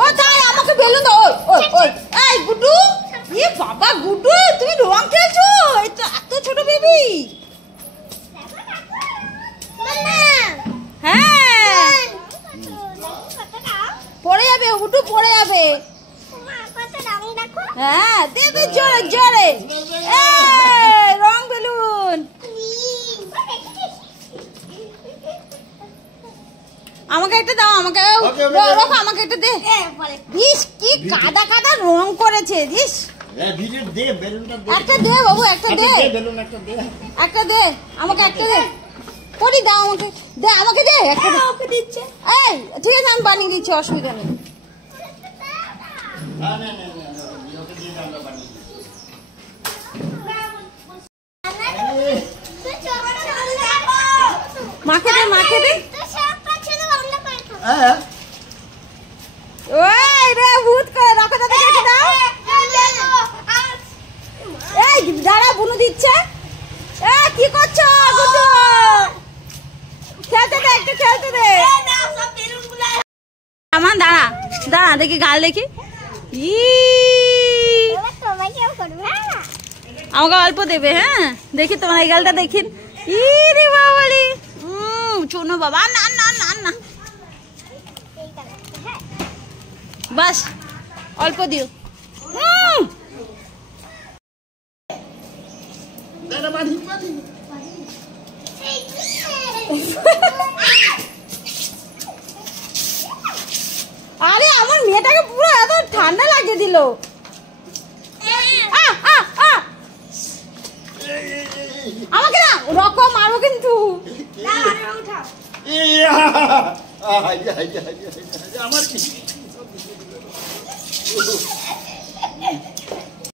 ও তাই আমাকে বেলুন দাও। ওই ওই এই গুড্ডু, এ বাবা গুড্ডু তুমি রং খেলছো? এই তো এত ছোট বেবি। হ্যাঁ পড়ে যাবে গুড্ডু, পড়ে যাবে। হ্যাঁ দেবে জোরে জোরে। রং বেলুন আমাকে একটা দাও, আমাকে রাখো, আমাকে একটা দে। দিস কি কাদা কাদা রং করেছে দিস। একটা দে বাবু, একটা দে, একটা দে আমাকে, একটা দে পরি দাও আমাকে, দে আমাকে দে একটা। ওকে দিচ্ছে। এই ঠিক আছে আমি বানিয়ে দিচ্ছি, অসুবিধা নেই। মাকে দে, মাকে দে। ওই রে ভূত করে রাখো, দাদা দাও। এই দাঁড়া, বুনু দিচ্ছে। কি করছো গুড্ডু? খেলতে দে, একটু খেলতে দে। আমার দাঁড়া দাঁড়া, দেখি গাল দেখি। আমাকে অল্প দেবে। হ্যাঁ দেখি তোমার এই গালটা দেখি। ইরে বাবালি, চুনো বাবা, না না না না, বাস অল্প দিও। আরে আমার মেয়েটাকে পুরো এত ঠান্ডা লাগিয়ে দিল। আমাকে না রকম মারবো কিন্তু। আমার